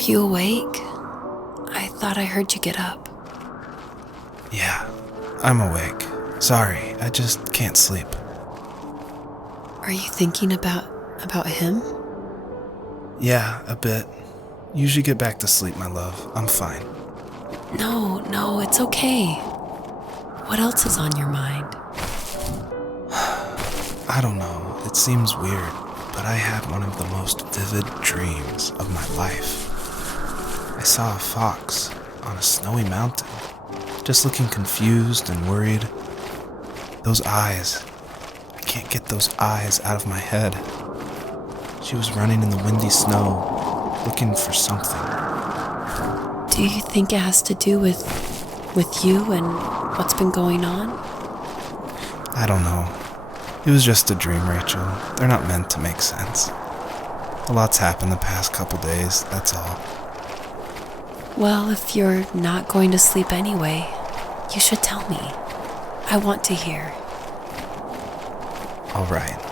Are you awake? I thought I heard you get up. Yeah, I'm awake. Sorry, I just can't sleep. Are you thinking about him? Yeah, a bit. Usually get back to sleep, my love. I'm fine. No, it's okay. What else is on your mind? I don't know, it seems weird, but I had one of the most vivid dreams of my life. I saw a fox on a snowy mountain, just looking confused and worried. Those eyes, I can't get those eyes out of my head. She was running in the windy snow, looking for something. Do you think it has to do with you and what's been going on? I don't know. It was just a dream, Rachel. They're not meant to make sense. A lot's happened the past couple days, that's all. Well, if you're not going to sleep anyway, you should tell me. I want to hear. All right.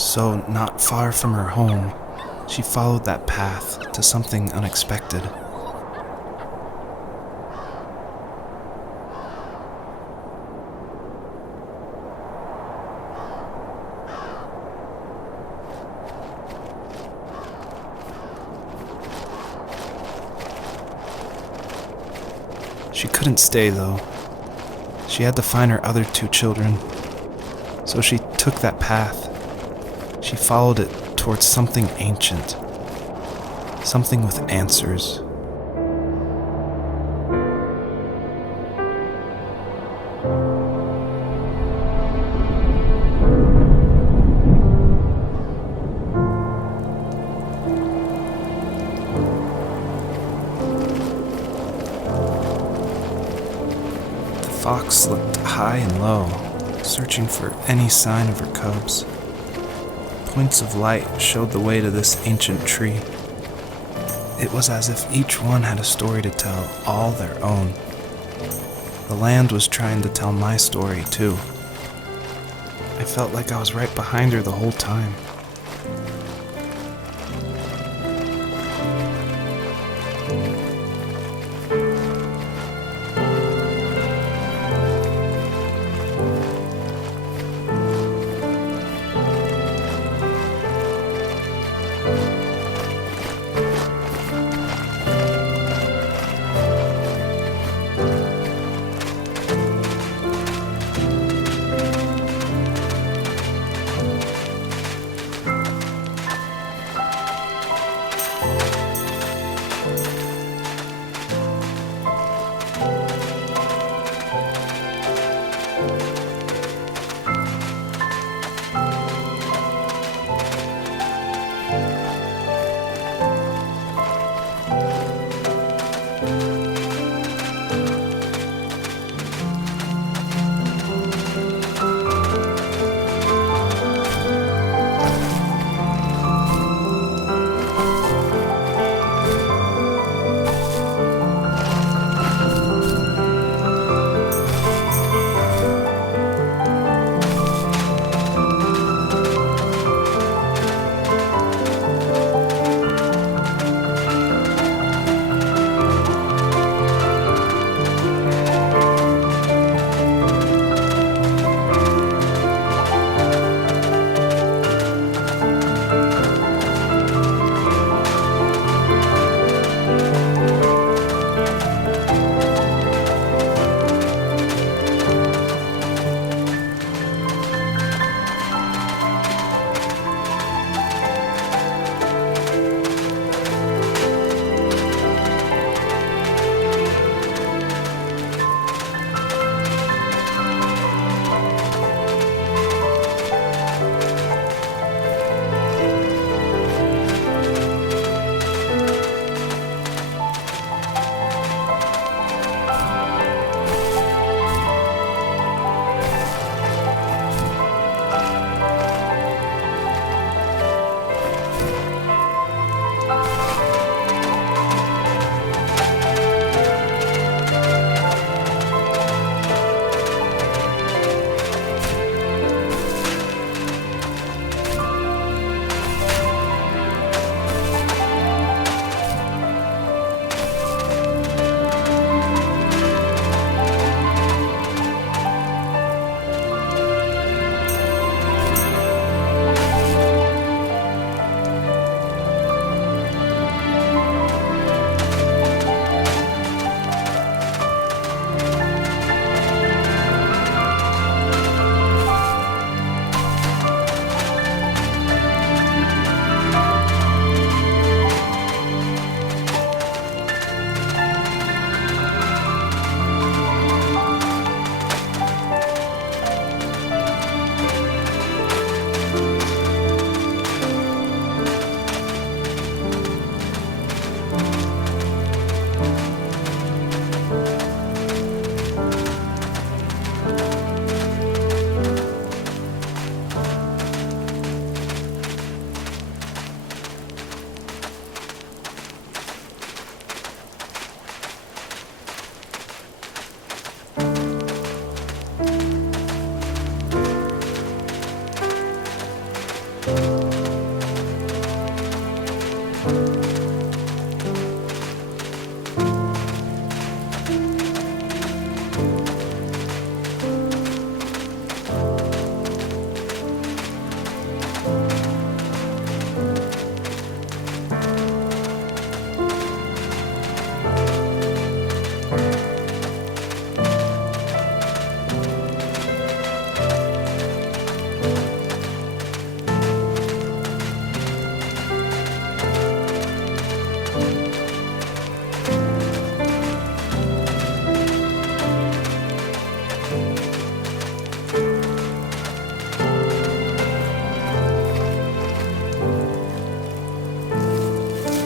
So, not far from her home, she followed that path to something unexpected. She couldn't stay, though. She had to find her other two children. So she took that path. She followed it towards something ancient. Something with answers. The fox looked high and low, searching for any sign of her cubs. Points of light showed the way to this ancient tree. It was as if each one had a story to tell, all their own. The land was trying to tell my story, too. I felt like I was right behind her the whole time.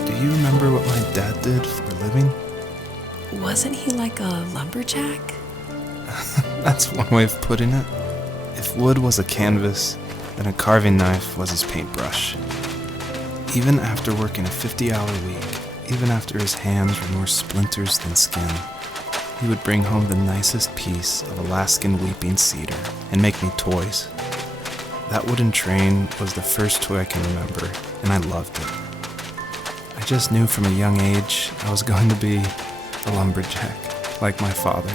Do you remember what my dad did for a living? Wasn't he like a lumberjack? That's one way of putting it. If wood was a canvas, then a carving knife was his paintbrush. Even after working a 50-hour week, even after his hands were more splinters than skin, he would bring home the nicest piece of Alaskan weeping cedar and make me toys. That wooden train was the first toy I can remember, and I loved it. I just knew from a young age I was going to be a lumberjack, like my father.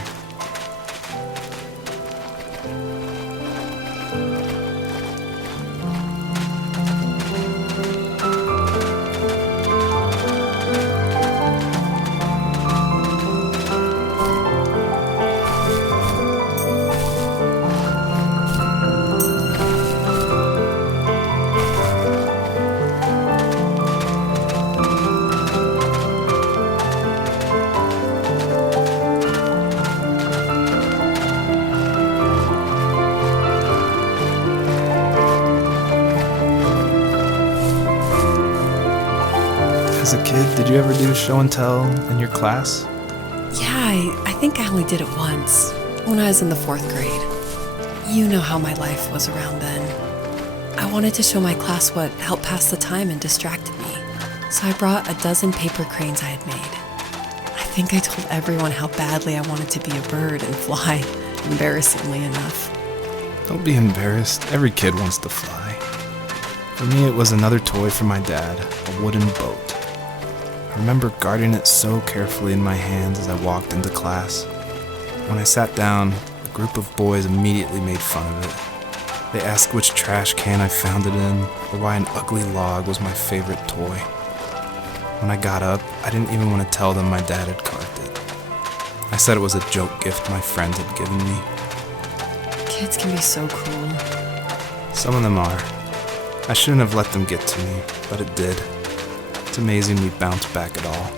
As a kid, did you ever do show and tell in your class? Yeah, I think I only did it once, when I was in the 4th grade. You know how my life was around then. I wanted to show my class what helped pass the time and distracted me, so I brought a dozen paper cranes I had made. I think I told everyone how badly I wanted to be a bird and fly, embarrassingly enough. Don't be embarrassed. Every kid wants to fly. For me, it was another toy from my dad, a wooden boat. I remember guarding it so carefully in my hands as I walked into class. When I sat down, a group of boys immediately made fun of it. They asked which trash can I found it in, or why an ugly log was my favorite toy. When I got up, I didn't even want to tell them my dad had carved it. I said it was a joke gift my friends had given me. Kids can be so cruel. Some of them are. I shouldn't have let them get to me, but it did. It's amazing we bounced back at all.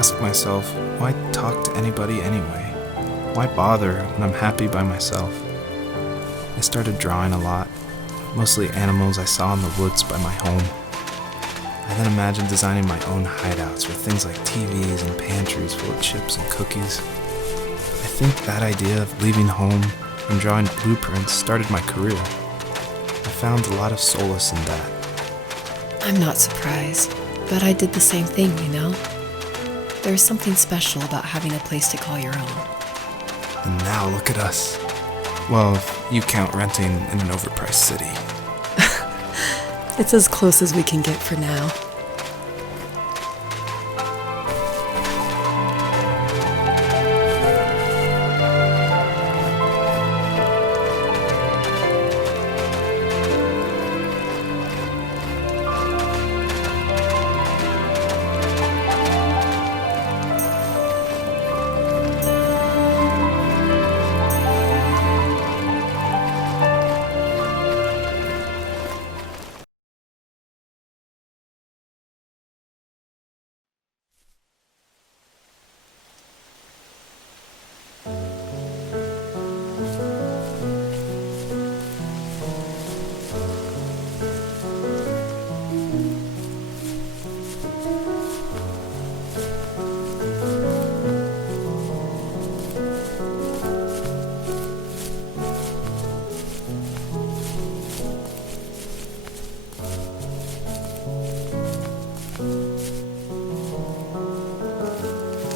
ask myself, why talk to anybody anyway? Why bother when I'm happy by myself? I started drawing a lot, mostly animals I saw in the woods by my home. I then imagined designing my own hideouts with things like TVs and pantries full of chips and cookies. I think that idea of leaving home and drawing blueprints started my career. I found a lot of solace in that. I'm not surprised, but I did the same thing, you know? There's something special about having a place to call your own. And now look at us. Well, if you count renting in an overpriced city. It's as close as we can get for now.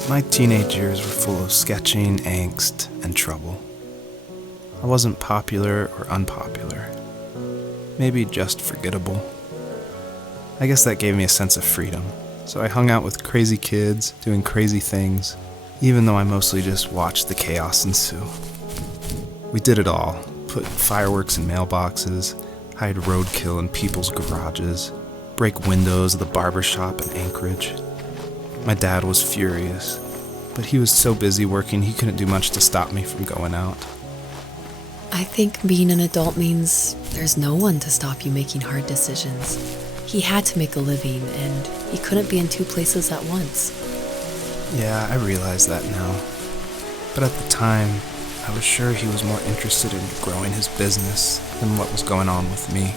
My teenage years were full of sketching, angst, and trouble. I wasn't popular or unpopular. Maybe just forgettable. I guess that gave me a sense of freedom, so I hung out with crazy kids, doing crazy things, even though I mostly just watched the chaos ensue. We did it all. Put fireworks in mailboxes, hide roadkill in people's garages, break windows of the barber shop in Anchorage. My dad was furious, but he was so busy working he couldn't do much to stop me from going out. I think being an adult means there's no one to stop you making hard decisions. He had to make a living, and he couldn't be in two places at once. Yeah, I realize that now. But at the time, I was sure he was more interested in growing his business than what was going on with me.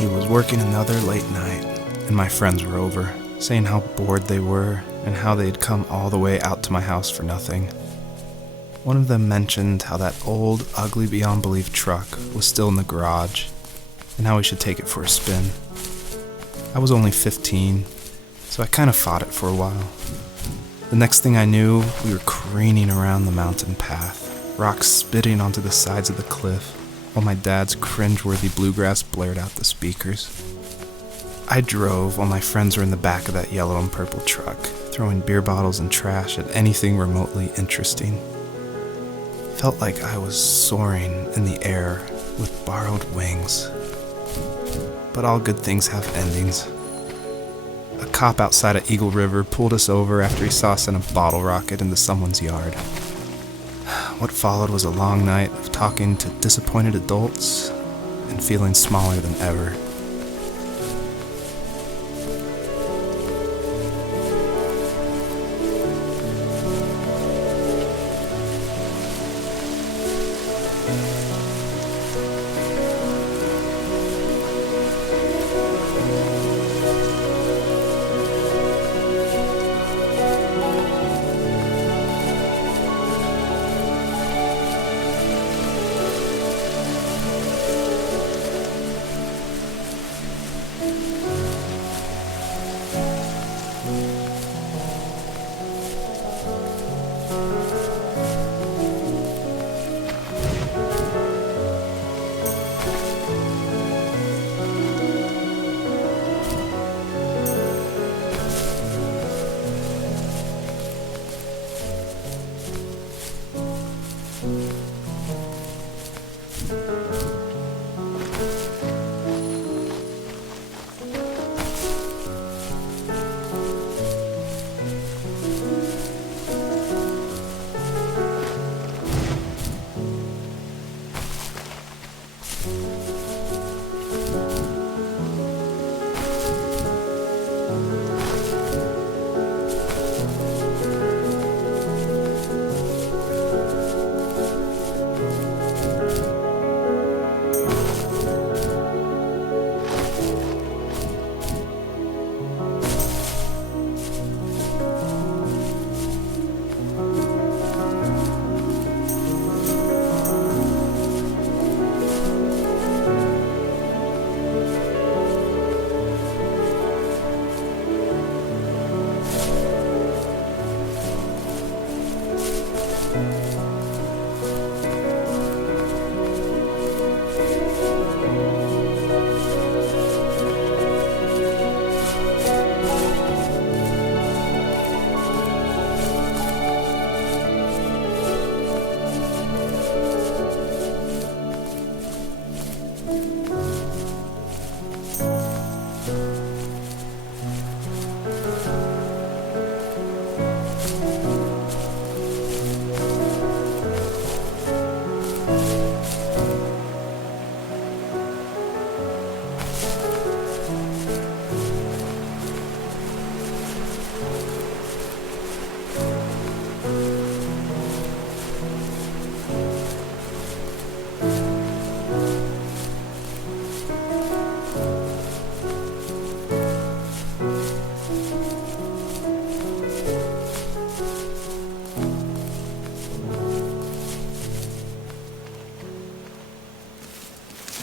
He was working another late night, and my friends were over, saying how bored they were and how they'd come all the way out to my house for nothing. One of them mentioned how that old, ugly beyond belief truck was still in the garage, and how we should take it for a spin. I was only 15, so I kind of fought it for a while. The next thing I knew, we were careening around the mountain path, rocks spitting onto the sides of the cliff, while my dad's cringeworthy bluegrass blared out the speakers. I drove while my friends were in the back of that yellow and purple truck, throwing beer bottles and trash at anything remotely interesting. Felt like I was soaring in the air with borrowed wings. But all good things have endings. A cop outside of Eagle River pulled us over after he saw us send a bottle rocket into someone's yard. What followed was a long night of talking to disappointed adults and feeling smaller than ever.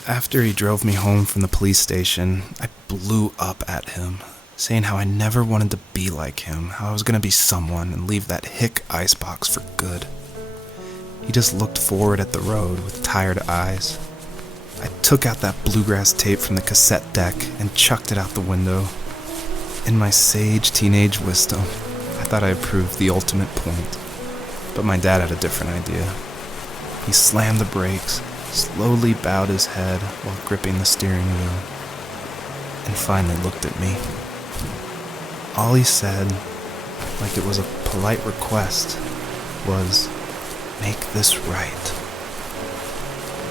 After he drove me home from the police station, I blew up at him, saying how I never wanted to be like him, how I was going to be someone and leave that hick icebox for good. He just looked forward at the road with tired eyes. I took out that bluegrass tape from the cassette deck and chucked it out the window. In my sage teenage wisdom, I thought I proved the ultimate point, but my dad had a different idea. He slammed the brakes, slowly bowed his head while gripping the steering wheel, and finally looked at me. All he said, like it was a polite request, was, "Make this right."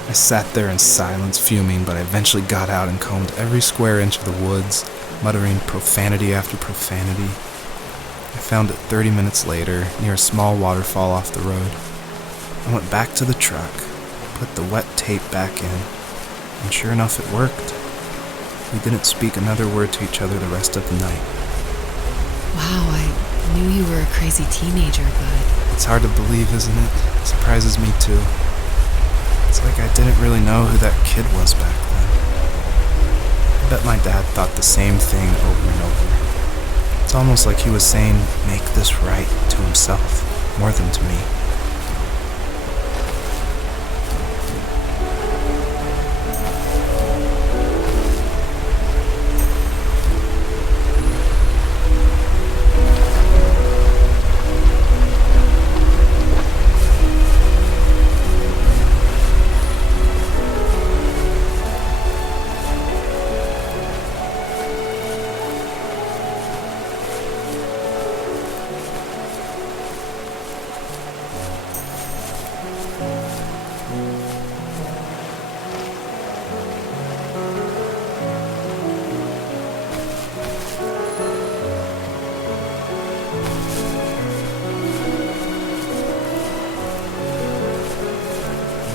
I sat there in silence, fuming, but I eventually got out and combed every square inch of the woods, muttering profanity after profanity. I found it 30 minutes later, near a small waterfall off the road. I went back to the truck, put the wet tape back in, and sure enough it worked. We didn't speak another word to each other the rest of the night. Wow, I knew you were a crazy teenager, but... It's hard to believe, isn't it? It surprises me too. It's like I didn't really know who that kid was back then. I bet my dad thought the same thing over and over. It's almost like he was saying, "Make this right," to himself, more than to me.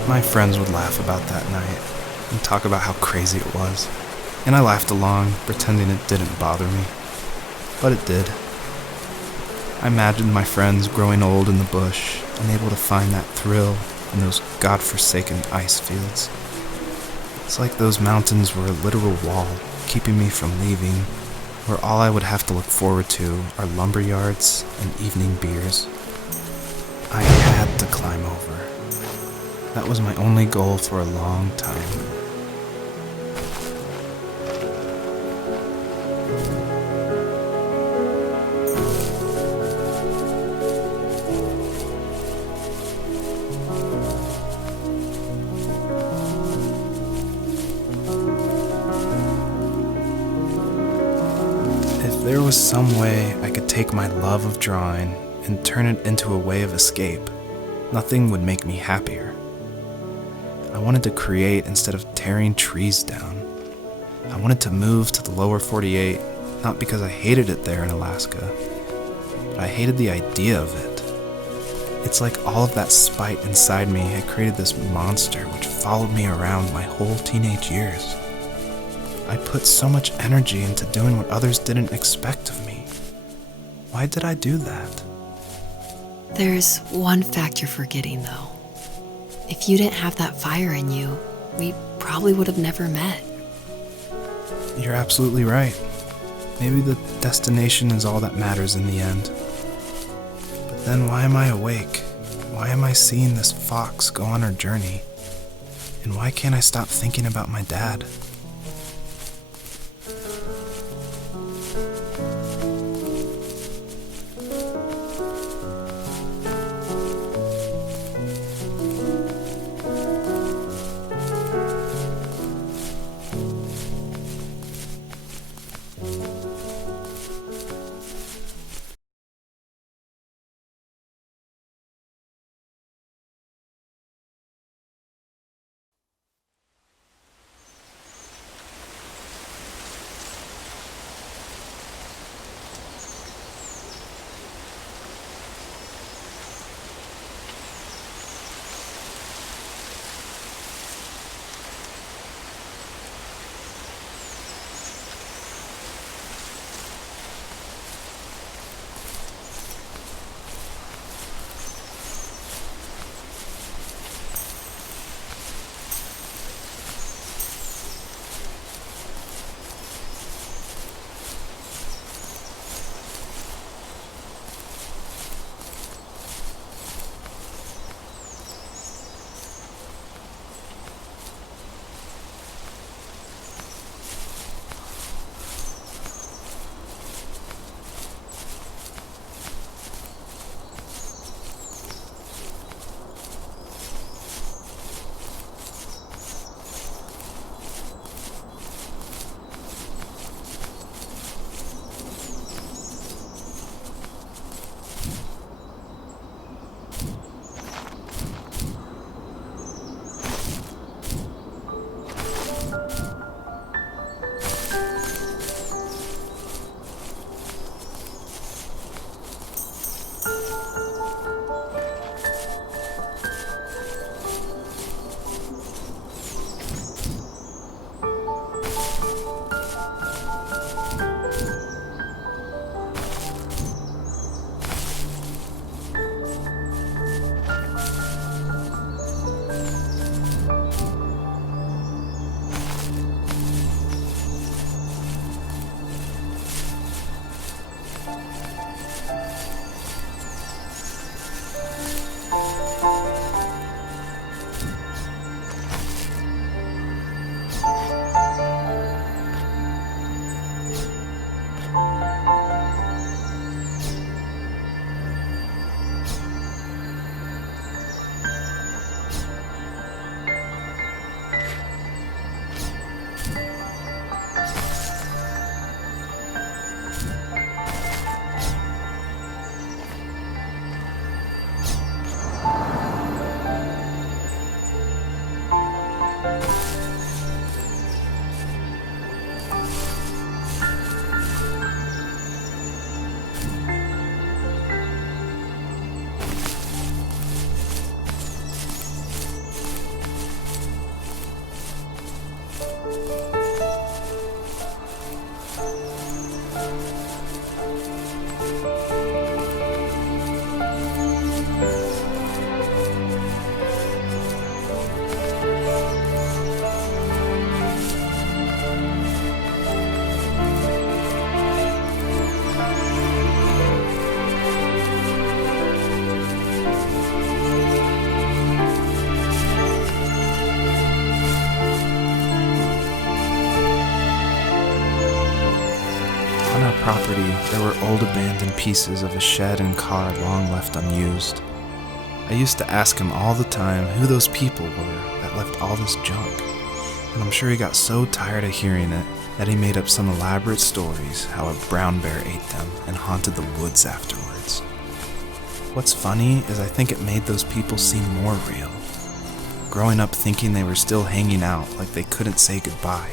My friends would laugh about that night and talk about how crazy it was, and I laughed along, pretending it didn't bother me. But it did. I imagined my friends growing old in the bush, unable to find that thrill in those godforsaken ice fields. It's like those mountains were a literal wall, keeping me from leaving, where all I would have to look forward to are lumber yards and evening beers. I had to climb over. That was my only goal for a long time. If there was some way I could take my love of drawing and turn it into a way of escape, nothing would make me happier. I wanted to create instead of tearing trees down. I wanted to move to the lower 48, not because I hated it there in Alaska, but I hated the idea of it. It's like all of that spite inside me had created this monster which followed me around my whole teenage years. I put so much energy into doing what others didn't expect of me. Why did I do that? There's one fact you're forgetting, though. If you didn't have that fire in you, we probably would have never met. You're absolutely right. Maybe the destination is all that matters in the end. But then why am I awake? Why am I seeing this fox go on her journey? And why can't I stop thinking about my dad? On our property, there were old abandoned pieces of a shed and car long left unused. I used to ask him all the time who those people were that left all this junk, and I'm sure he got so tired of hearing it that he made up some elaborate stories how a brown bear ate them and haunted the woods afterwards. What's funny is I think it made those people seem more real, growing up thinking they were still hanging out like they couldn't say goodbye.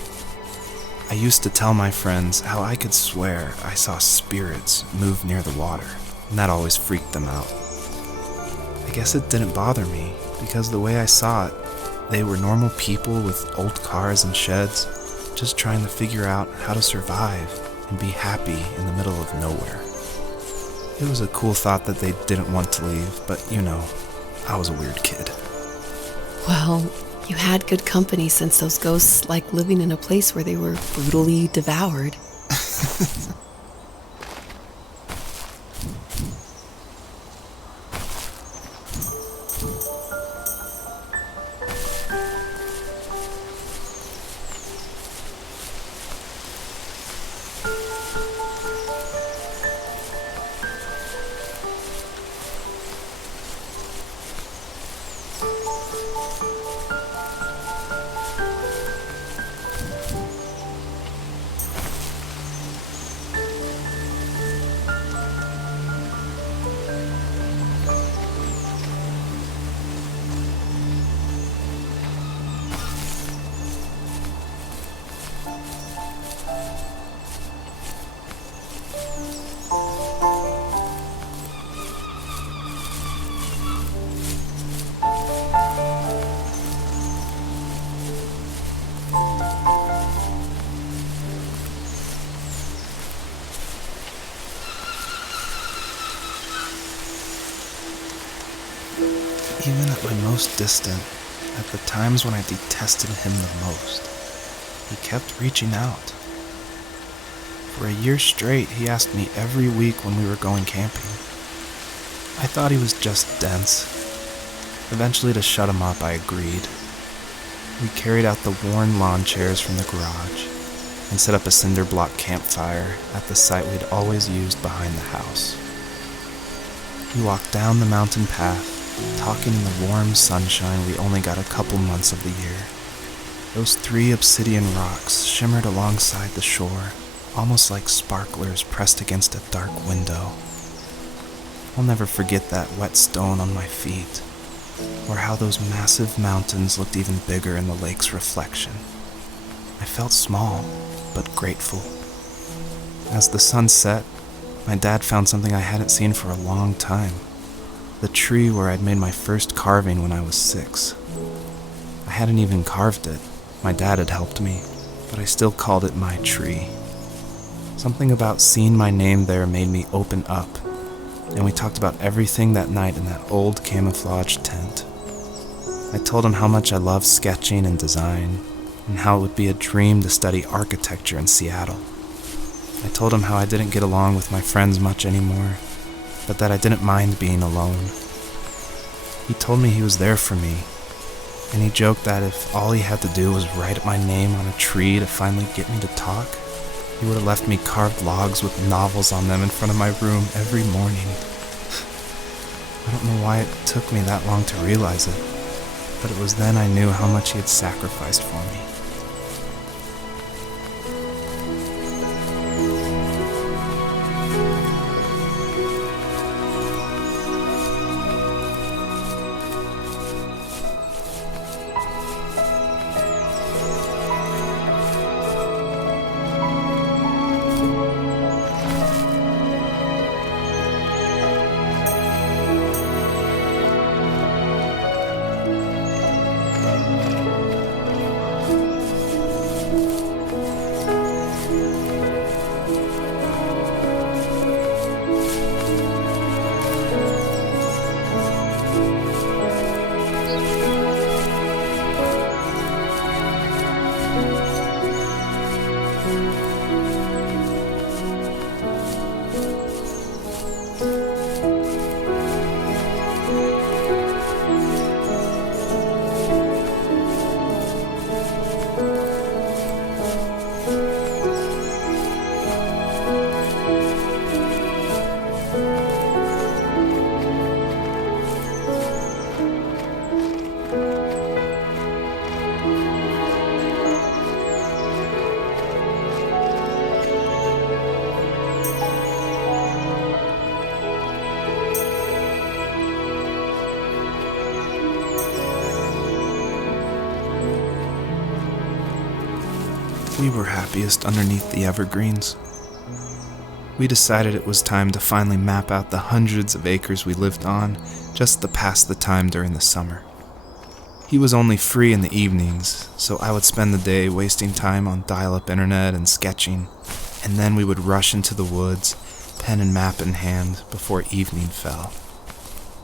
I used to tell my friends how I could swear I saw spirits move near the water, and that always freaked them out. I guess it didn't bother me, because the way I saw it, they were normal people with old cars and sheds, just trying to figure out how to survive and be happy in the middle of nowhere. It was a cool thought that they didn't want to leave, but you know, I was a weird kid. Well, you had good company since those ghosts like living in a place where they were brutally devoured. even at my most distant, at the times when I detested him the most, he kept reaching out. For a year straight, he asked me every week when we were going camping. I thought he was just dense. Eventually, to shut him up, I agreed. We carried out the worn lawn chairs from the garage and set up a cinder block campfire at the site we'd always used behind the house. We walked down the mountain path, talking in the warm sunshine we only got a couple months of the year. Those 3 obsidian rocks shimmered alongside the shore, almost like sparklers pressed against a dark window. I'll never forget that wet stone on my feet, or how those massive mountains looked even bigger in the lake's reflection. I felt small, but grateful. As the sun set, my dad found something I hadn't seen for a long time. The tree where I'd made my first carving when I was 6. I hadn't even carved it. My dad had helped me, but I still called it my tree. Something about seeing my name there made me open up, and we talked about everything that night in that old camouflage tent. I told him how much I loved sketching and design, and how it would be a dream to study architecture in Seattle. I told him how I didn't get along with my friends much anymore, but that I didn't mind being alone. He told me he was there for me, and he joked that if all he had to do was write my name on a tree to finally get me to talk, he would have left me carved logs with novels on them in front of my room every morning. I don't know why it took me that long to realize it, but it was then I knew how much he had sacrificed for me. We were happiest underneath the evergreens. We decided it was time to finally map out the hundreds of acres we lived on just to pass the time during the summer. He was only free in the evenings, so I would spend the day wasting time on dial-up internet and sketching, and then we would rush into the woods, pen and map in hand, before evening fell.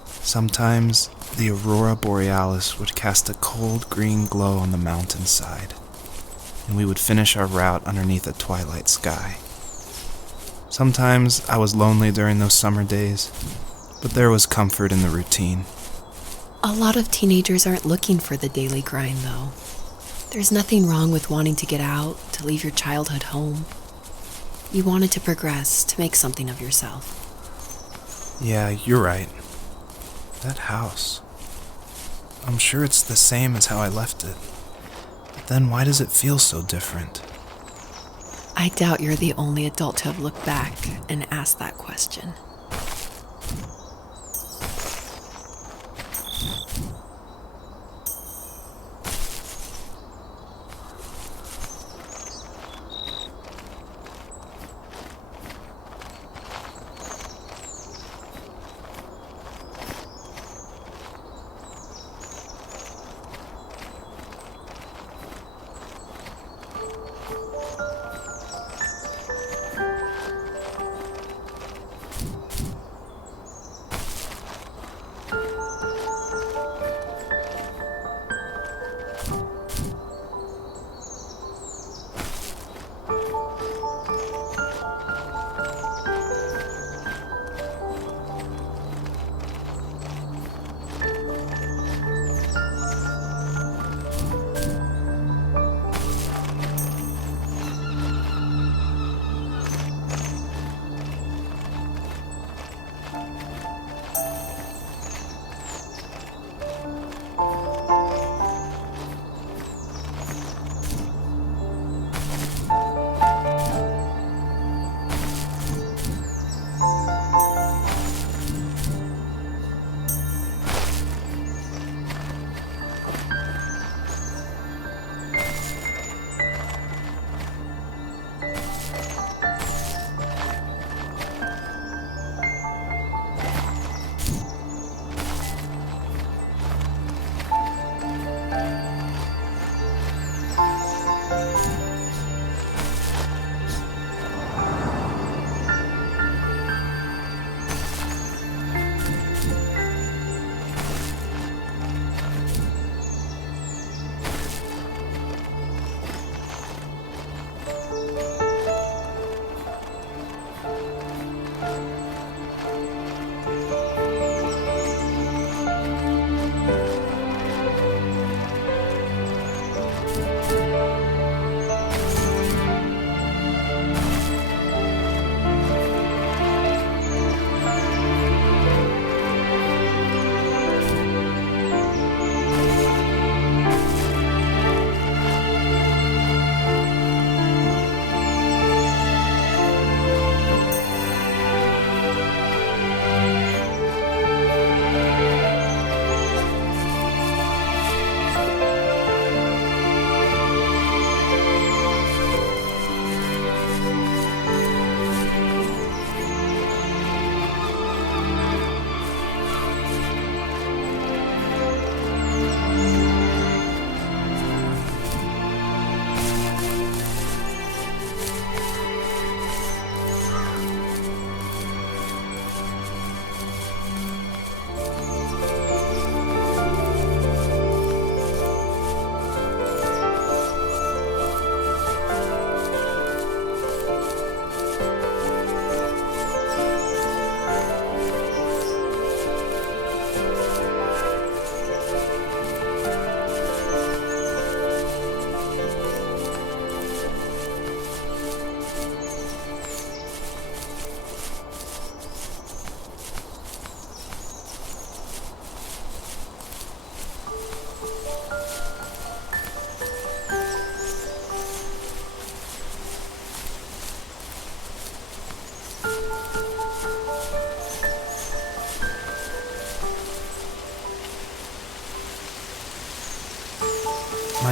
Sometimes, the aurora borealis would cast a cold green glow on the mountainside, and we would finish our route underneath a twilight sky. Sometimes I was lonely during those summer days, but there was comfort in the routine. A lot of teenagers aren't looking for the daily grind, though. There's nothing wrong with wanting to get out, to leave your childhood home. You wanted to progress, to make something of yourself. Yeah, you're right. That house. I'm sure it's the same as how I left it. But then why does it feel so different? I doubt you're the only adult to have looked back and asked that question.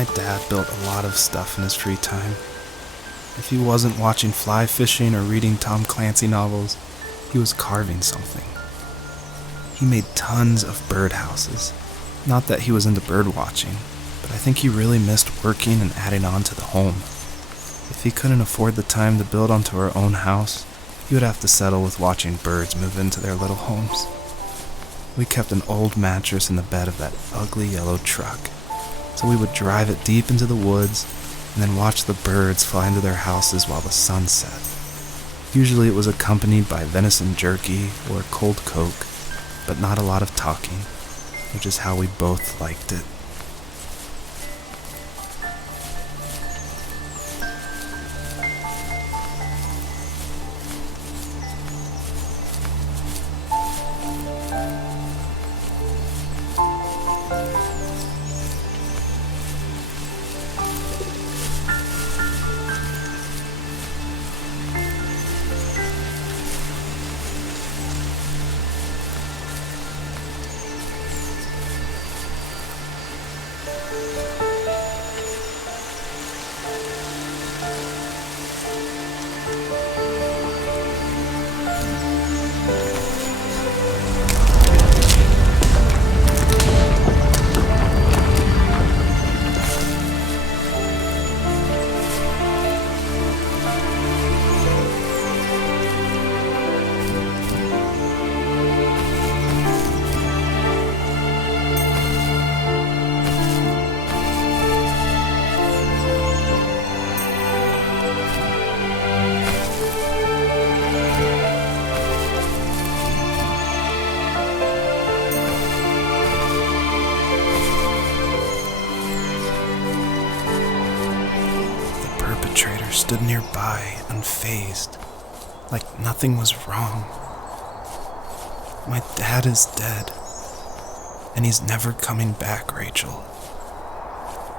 My dad built a lot of stuff in his free time. If he wasn't watching fly fishing or reading Tom Clancy novels, he was carving something. He made tons of birdhouses. Not that he was into bird watching, but I think he really missed working and adding on to the home. If he couldn't afford the time to build onto our own house, he would have to settle with watching birds move into their little homes. We kept an old mattress in the bed of that ugly yellow truck, so we would drive it deep into the woods and then watch the birds fly into their houses while the sun set. Usually it was accompanied by venison jerky or cold Coke, but not a lot of talking, which is how we both liked it. Stood nearby, unfazed, like nothing was wrong. My dad is dead, and he's never coming back, Rachel.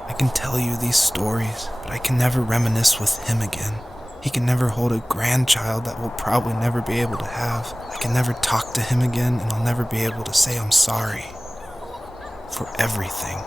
I can tell you these stories, but I can never reminisce with him again. He can never hold a grandchild that we'll probably never be able to have. I can never talk to him again, and I'll never be able to say I'm sorry for everything.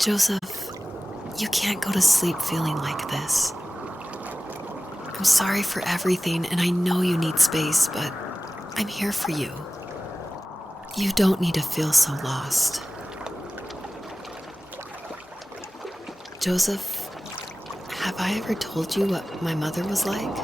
Joseph, you can't go to sleep feeling like this. I'm sorry for everything, and I know you need space, but I'm here for you. You don't need to feel so lost. Joseph, have I ever told you what my mother was like?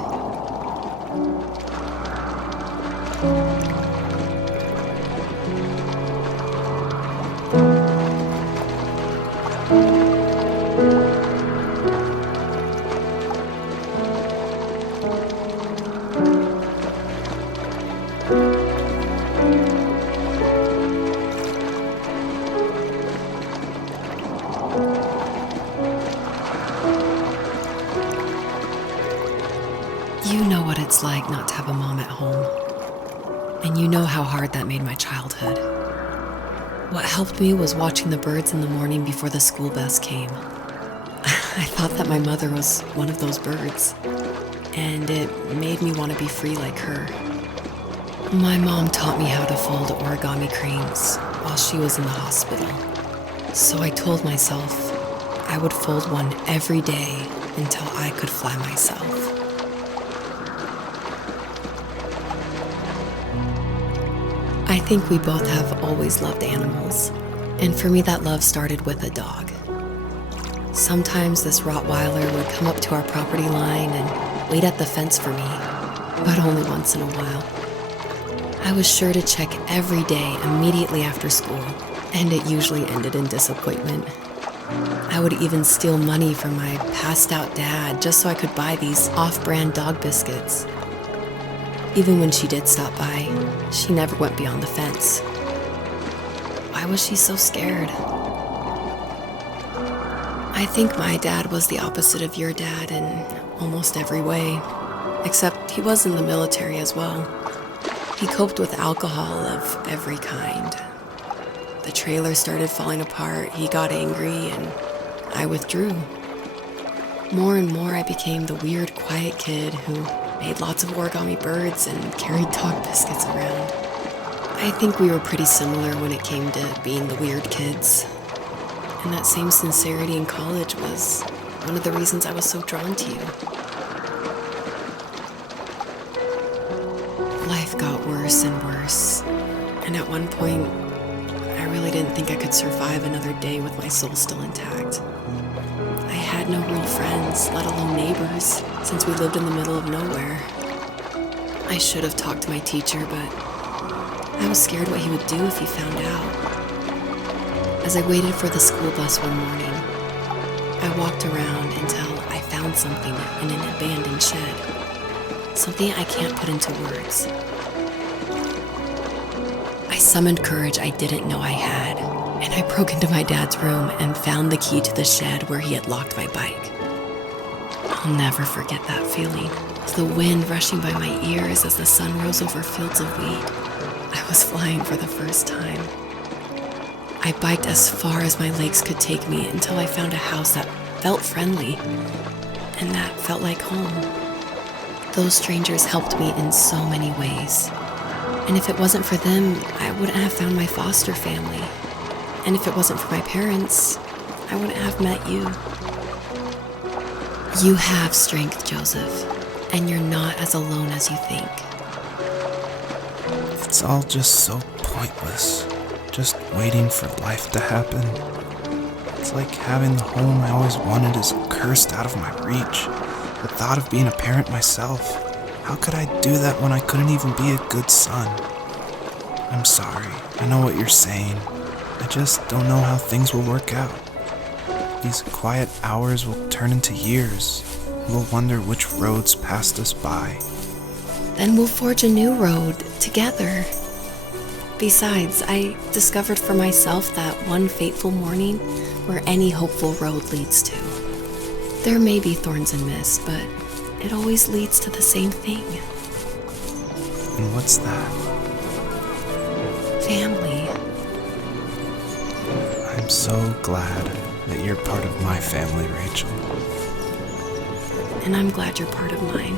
You know what it's like not to have a mom at home. And you know how hard that made my childhood. What helped me was watching the birds in the morning before the school bus came. I thought that my mother was one of those birds, and it made me want to be free like her. My mom taught me how to fold origami cranes while she was in the hospital. So I told myself I would fold one every day until I could fly myself. I think we both have always loved animals, and for me that love started with a dog. Sometimes this Rottweiler would come up to our property line and wait at the fence for me, but only once in a while. I was sure to check every day immediately after school, and it usually ended in disappointment. I would even steal money from my passed-out dad just so I could buy these off-brand dog biscuits. Even when she did stop by, she never went beyond the fence. Why was she so scared? I think my dad was the opposite of your dad in almost every way, except he was in the military as well. He coped with alcohol of every kind. The trailer started falling apart, he got angry, and I withdrew. More and more I became the weird, quiet kid who made lots of origami birds and carried dog biscuits around. I think we were pretty similar when it came to being the weird kids. And that same sincerity in college was one of the reasons I was so drawn to you. Life got worse and worse, and at one point, I really didn't think I could survive another day with my soul still intact. I had no real friends, let alone neighbors, since we lived in the middle of nowhere. I should have talked to my teacher, but I was scared what he would do if he found out. As I waited for the school bus one morning, I walked around until I found something in an abandoned shed. Something I can't put into words. I summoned courage I didn't know I had, and I broke into my dad's room and found the key to the shed where he had locked my bike. I'll never forget that feeling. The wind rushing by my ears as the sun rose over fields of wheat. I was flying for the first time. I biked as far as my legs could take me until I found a house that felt friendly and that felt like home. Those strangers helped me in so many ways. And if it wasn't for them, I wouldn't have found my foster family. And if it wasn't for my parents, I wouldn't have met you. You have strength, Joseph, and you're not as alone as you think. It's all just so pointless. Just waiting for life to happen. It's like having the home I always wanted is cursed out of my reach. The thought of being a parent myself. How could I do that when I couldn't even be a good son? I'm sorry. I know what you're saying. I just don't know how things will work out. These quiet hours will turn into years. We'll wonder which roads passed us by. Then we'll forge a new road together. Besides, I discovered for myself that one fateful morning where any hopeful road leads to. There may be thorns and mist, but it always leads to the same thing. And what's that? Family. I'm so glad that you're part of my family, Rachel. And I'm glad you're part of mine.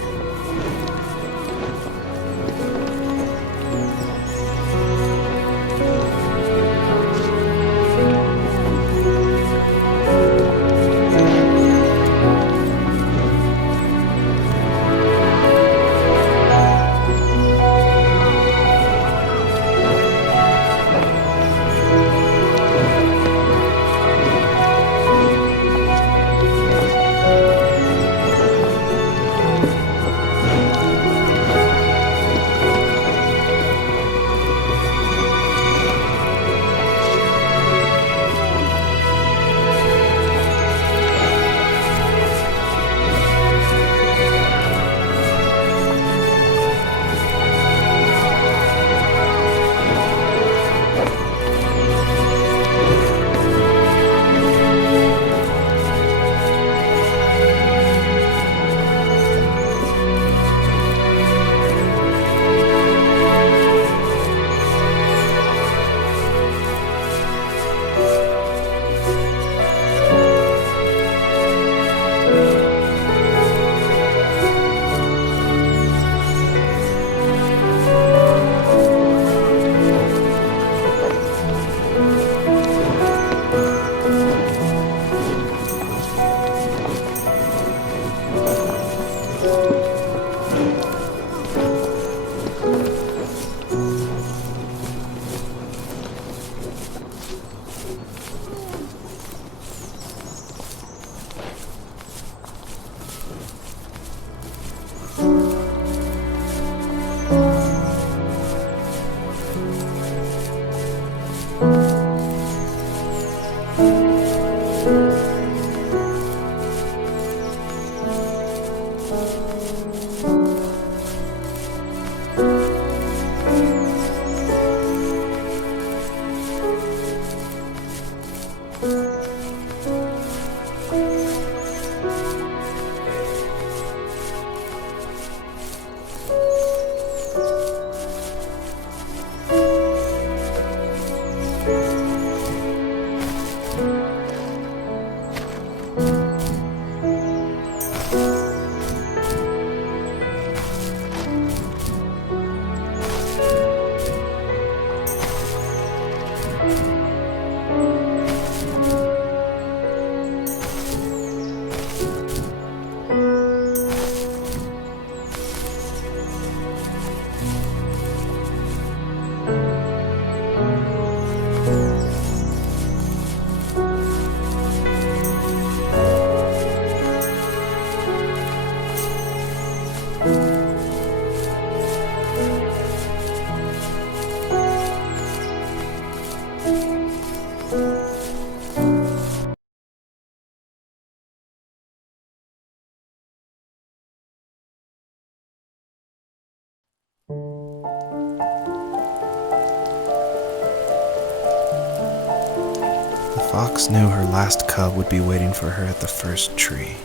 Fox knew her last cub would be waiting for her at the first tree.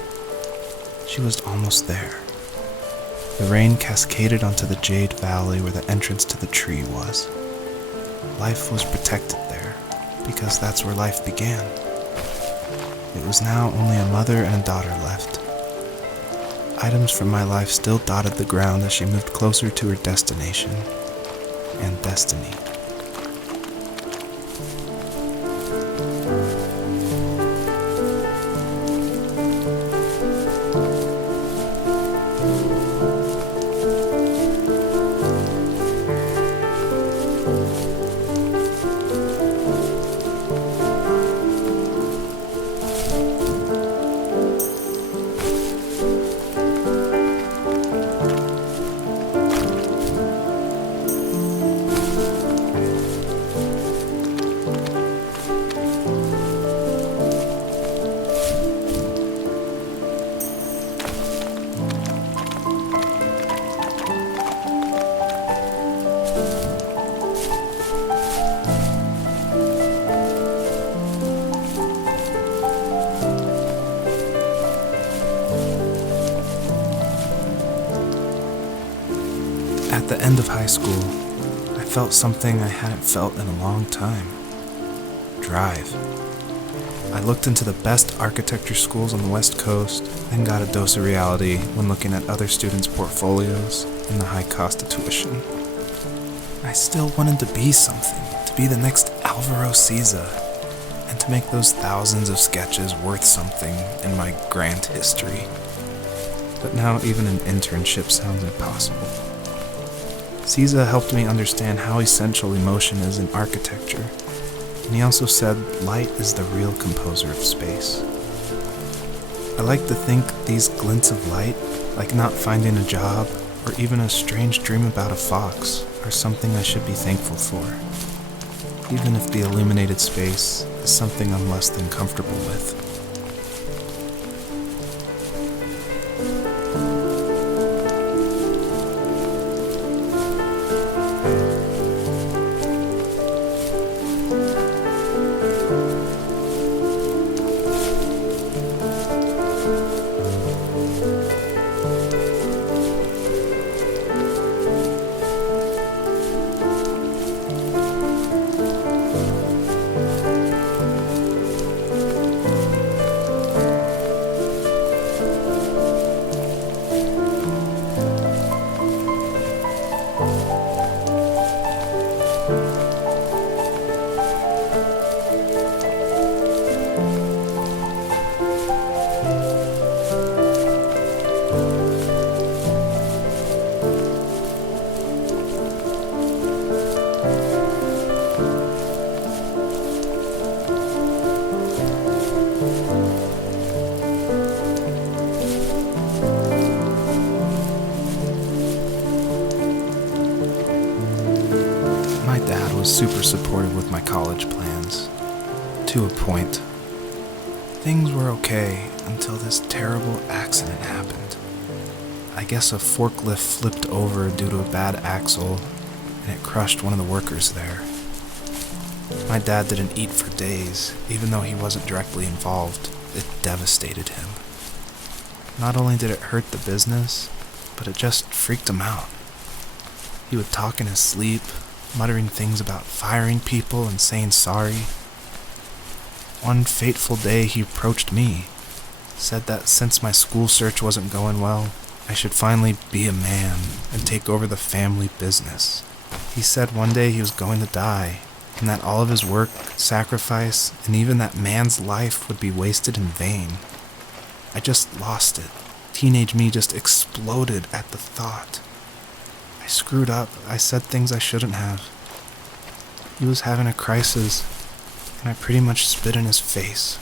She was almost there. The rain cascaded onto the Jade Valley where the entrance to the tree was. Life was protected there, because that's where life began. It was now only a mother and a daughter left. Items from my life still dotted the ground as she moved closer to her destination and destiny. At the end of high school, I felt something I hadn't felt in a long time. Drive. I looked into the best architecture schools on the West Coast, then got a dose of reality when looking at other students' portfolios and the high cost of tuition. I still wanted to be something, to be the next Alvaro Siza, and to make those thousands of sketches worth something in my grand history. But now even an internship sounds impossible. Siza helped me understand how essential emotion is in architecture, and he also said light is the real composer of space. I like to think these glints of light, like not finding a job or even a strange dream about a fox, are something I should be thankful for, even if the illuminated space is something I'm less than comfortable with. My dad was super supportive with my college plans, to a point. Things were okay until this terrible accident happened. I guess a forklift flipped over due to a bad axle, and it crushed one of the workers there. My dad didn't eat for days, even though he wasn't directly involved. It devastated him. Not only did it hurt the business, but it just freaked him out. He would talk in his sleep, muttering things about firing people and saying sorry. One fateful day he approached me, said that since my school search wasn't going well, I should finally be a man and take over the family business. He said one day he was going to die, and that all of his work, sacrifice, and even that man's life would be wasted in vain. I just lost it. Teenage me just exploded at the thought. I screwed up. I said things I shouldn't have. He was having a crisis, and I pretty much spit in his face.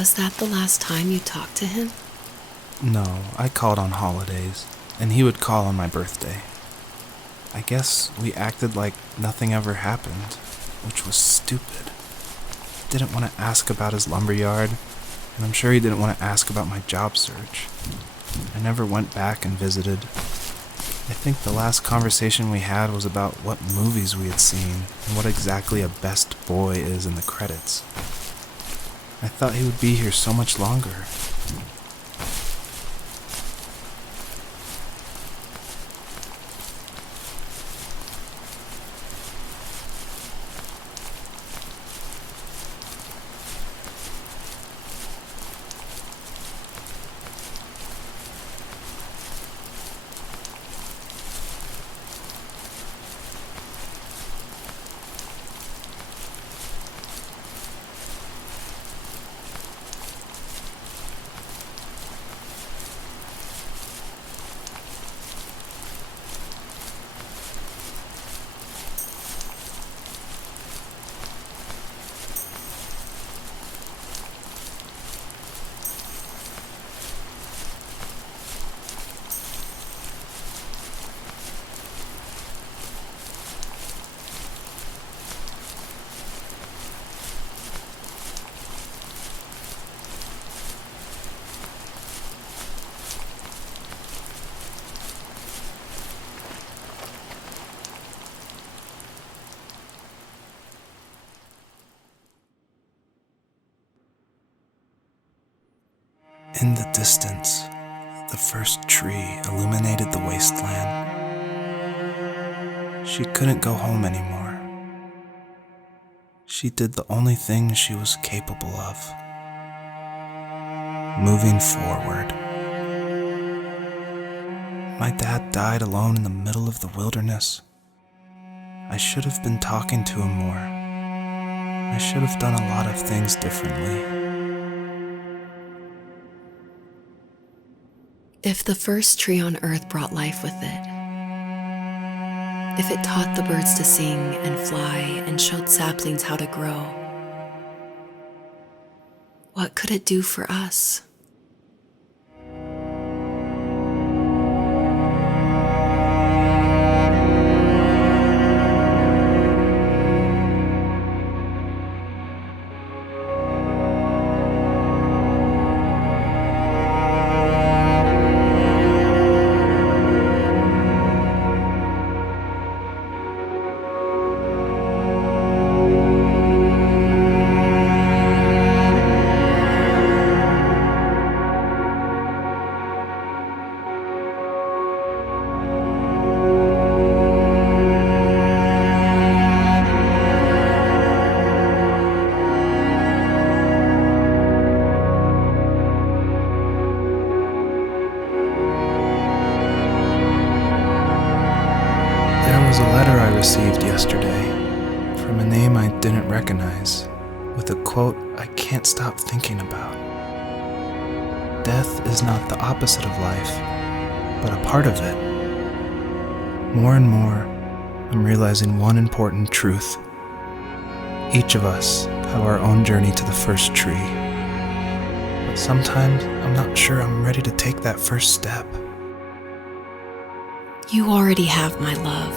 Was that the last time you talked to him? No, I called on holidays, and he would call on my birthday. I guess we acted like nothing ever happened, which was stupid. Didn't want to ask about his lumberyard, and I'm sure he didn't want to ask about my job search. I never went back and visited. I think the last conversation we had was about what movies we had seen and what exactly a best boy is in the credits. I thought he would be here so much longer. In the distance, the first tree illuminated the wasteland. She couldn't go home anymore. She did the only thing she was capable of: moving forward. My dad died alone in the middle of the wilderness. I should have been talking to him more. I should have done a lot of things differently. If the first tree on earth brought life with it, if it taught the birds to sing and fly and showed saplings how to grow, what could it do for us? There was a letter I received yesterday from a name I didn't recognize, with a quote I can't stop thinking about. Death is not the opposite of life, but a part of it. More and more, I'm realizing one important truth. Each of us have our own journey to the first tree, but sometimes I'm not sure I'm ready to take that first step. You already have my love.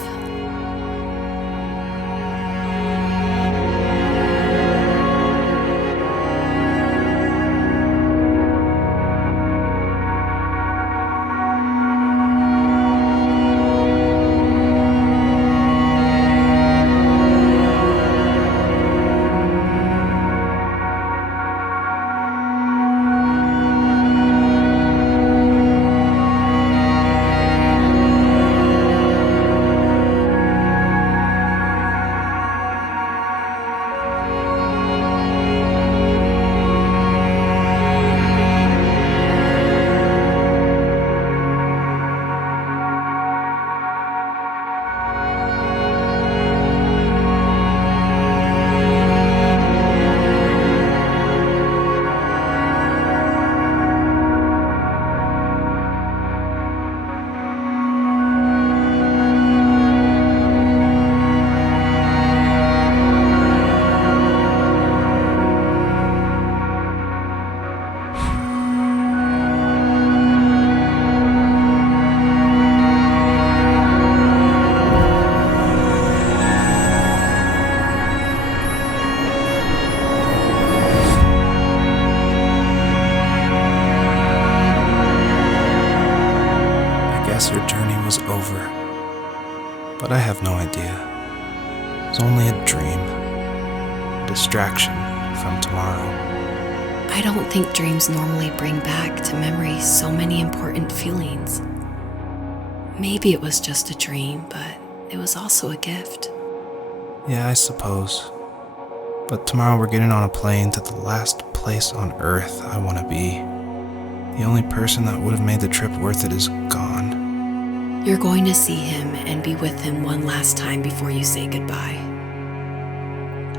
but I have no idea. It's only a dream, a distraction from tomorrow. I don't think dreams normally bring back to memory so many important feelings. Maybe it was just a dream, but it was also a gift. Yeah, I suppose. But tomorrow we're getting on a plane to the last place on Earth I want to be. The only person that would have made the trip worth it is gone. You're going to see him and be with him one last time before you say goodbye.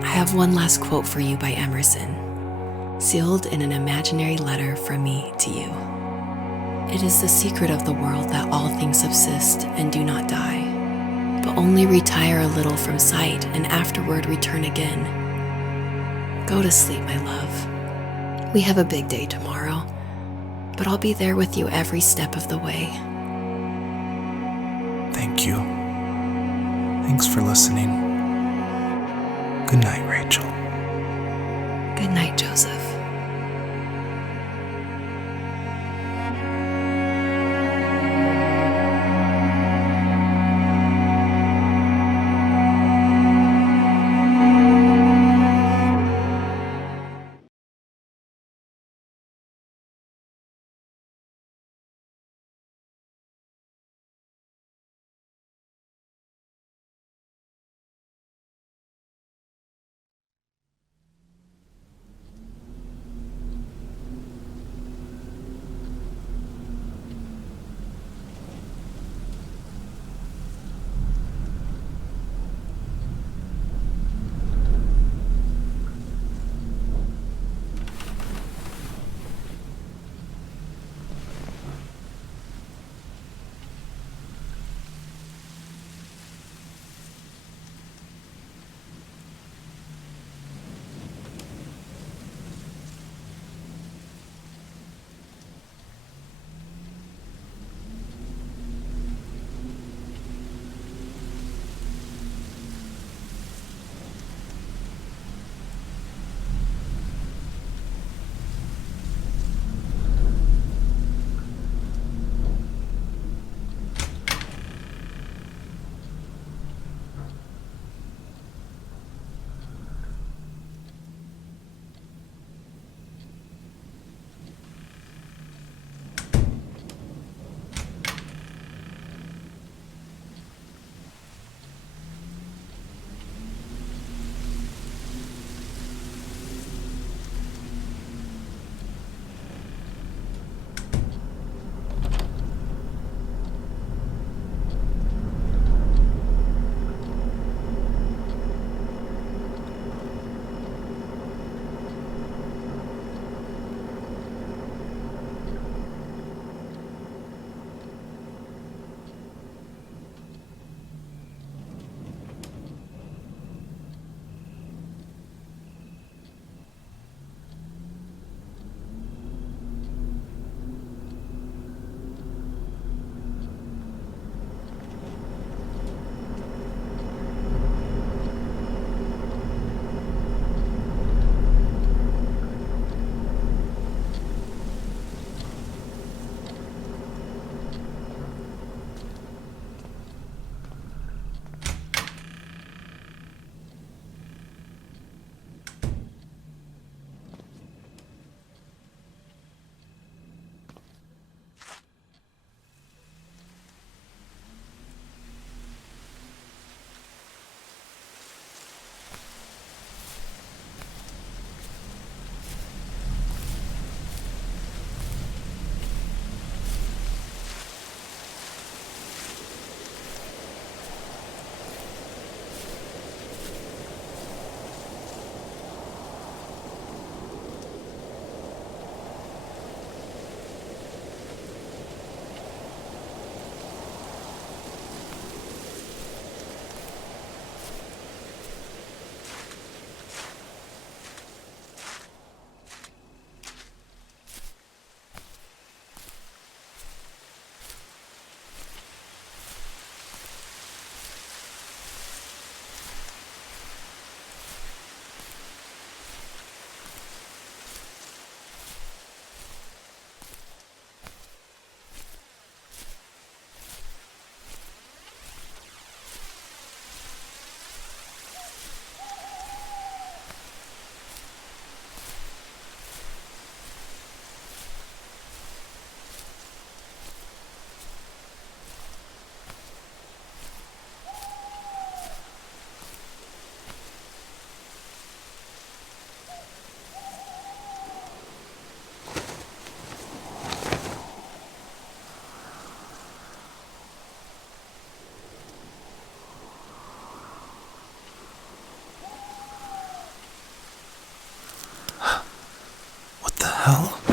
I have one last quote for you by Emerson, sealed in an imaginary letter from me to you. It is the secret of the world that all things subsist and do not die, but only retire a little from sight and afterward return again. Go to sleep, my love. We have a big day tomorrow, but I'll be there with you every step of the way. Thank you. Thanks for listening. Good night, Rachel. Good night, Joseph. hell?